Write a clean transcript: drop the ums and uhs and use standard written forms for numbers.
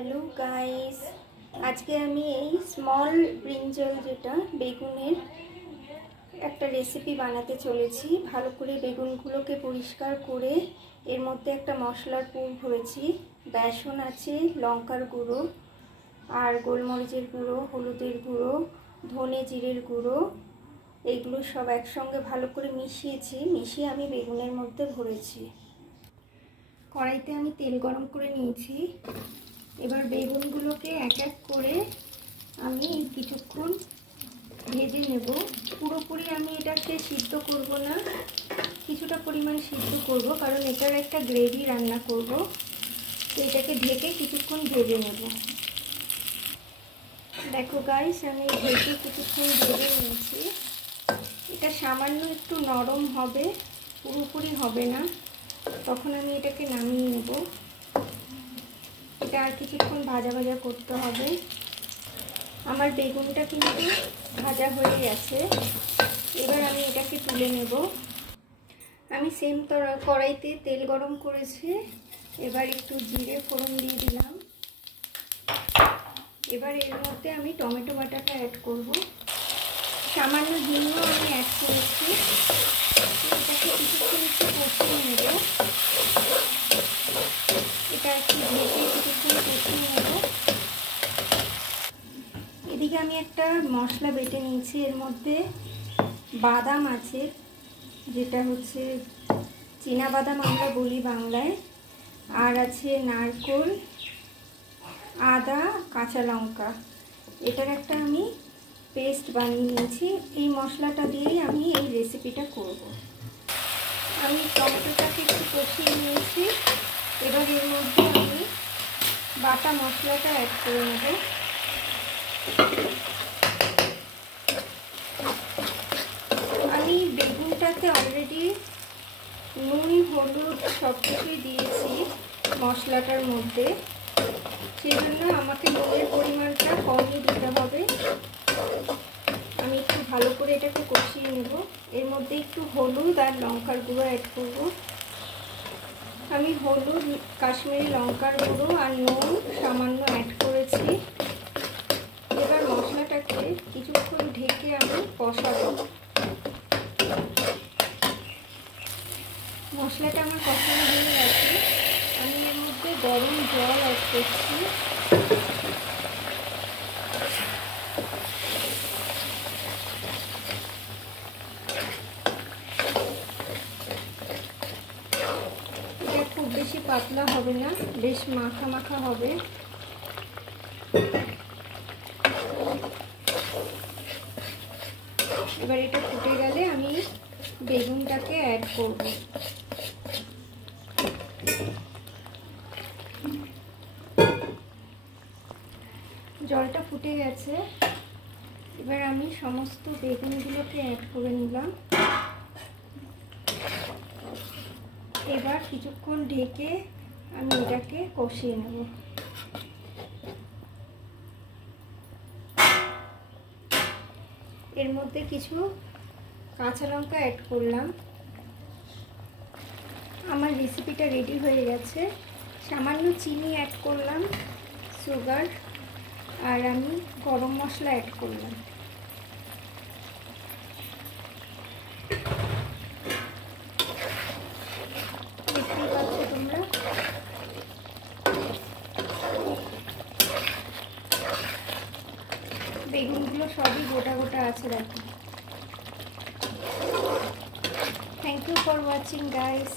Hello guys, আজকে আমি এই স্মল ব্রিঞ্জল যেটা বেগুনের একটা রেসিপি বানাতে চলেছি। ভালো করে বেগুনগুলোকে পরিষ্কার করে এর মধ্যে একটা মশলার পুর ভরেছি। বেসন আছে, লঙ্কার গুঁড়ো আর গোলমরিচের গুঁড়ো, হলুদের গুঁড়ো, ধনে জিরের গুঁড়ো, এইগুলো সব একসঙ্গে ভালো করে মিশিয়ে আমি বেগুনের মধ্যে ভরেছি। কড়াইতে আমি তেল গরম করে নিয়েছি। এবার বেগুনগুলোকে এক এক করে আমি কিছুক্ষণ ভেজে নেব। পুরোপুরি আমি এটাকে সিদ্ধ করব না, কিছুটা পরিমাণে সিদ্ধ করব, কারণ এটার একটা গ্রেভি রান্না করব। তো এটাকে ঢেকে কিছুক্ষণ ভেজে নেব। দেখো গাইস, আমি ঢেকে কিছুক্ষণ ভেজে নিয়েছি। এটা সামান্য একটু নরম হবে, পুরোপুরি হবে না, তখন আমি এটাকে নামিয়ে নেব। এটা আর কিছুক্ষণ ভাজা ভাজা করতে হবে। আমার বেগুনটা কিন্তু ভাজা হয়ে গেছে। এবার আমি এটাকে তুলে নেব। আমি সেম কড়াইতে তেল গরম করেছি। এবার একটু জিরে ফোড়ন দিয়ে দিলাম। এবার এর মধ্যে আমি টমেটো বাটাটা অ্যাড করব। সামান্য হিংও আমি অ্যাড করেছি। এটাকে কিছুক্ষণ একটু কষিয়ে নেব। এটা একটু ঢেকে কিছুক্ষণ কষিয়ে নেব। এদিকে আমি একটা মশলা বেটে নিয়েছি। এর মধ্যে বাদাম আছে, যেটা হচ্ছে চীনা বাদাম আমরা বলি বাংলায়, আর আছে নারকেল, আদা, কাঁচা লঙ্কা। এটার একটা আমি পেস্ট বানিয়ে নিয়েছি। এই মশলাটা দিয়েই আমি এই রেসিপিটা করব। আমি টমেটোটাকে একটু কষিয়ে নিয়েছি। এবার এর মধ্যে আমি বাটা মশলাটা অ্যাড করে নেব। আমি বেগুনটাতে অলরেডি নুন, হলুদ সব কিছুই দিয়েছি মশলাটার মধ্যে, সেজন্য আমাকে নুনের পরিমাণটা কমই দিতে হবে। আমি একটু ভালো করে এটাকে কষিয়ে নেব। এর মধ্যে একটু হলুদ আর লঙ্কার গুঁড়ো অ্যাড করব। আমি হলুদ, কাশ্মীরি লঙ্কার গুঁড়ো আর নুন সামান্য অ্যাড করেছি। এবার মশলাটাকে কিছুক্ষণ ঢেকে আমি কষাবো। মশলাটা আমার কষানো হয়ে গেছে। আমি এর মধ্যে গরম জল অ্যাড করছি। এটা খুব বেশি পাতলা হবে না, বেশ মাখা মাখা হবে। এবার এটা ফুটে গেলে আমি বেগুনটাকে অ্যাড করব। জলটা ফুটে গেছে। এবার আমি সমস্ত বেগুনগুলোকে অ্যাড করে নিলাম। এবার কিছুক্ষণ ঢেকে আমি এটাকে কষিয়ে নেব। এর মধ্যে কিছু কাঁচা লঙ্কা অ্যাড করলাম। আমার রেসিপিটা রেডি হয়ে গেছে। সামান্য চিনি অ্যাড করলাম, সুগার, আর আমি গরম মশলা অ্যাড করলাম। দেখতেই পাচ্ছ তোমরা। বেগুনগুলো সবই গোটা গোটা আছে, দেখো। Thank you for watching guys.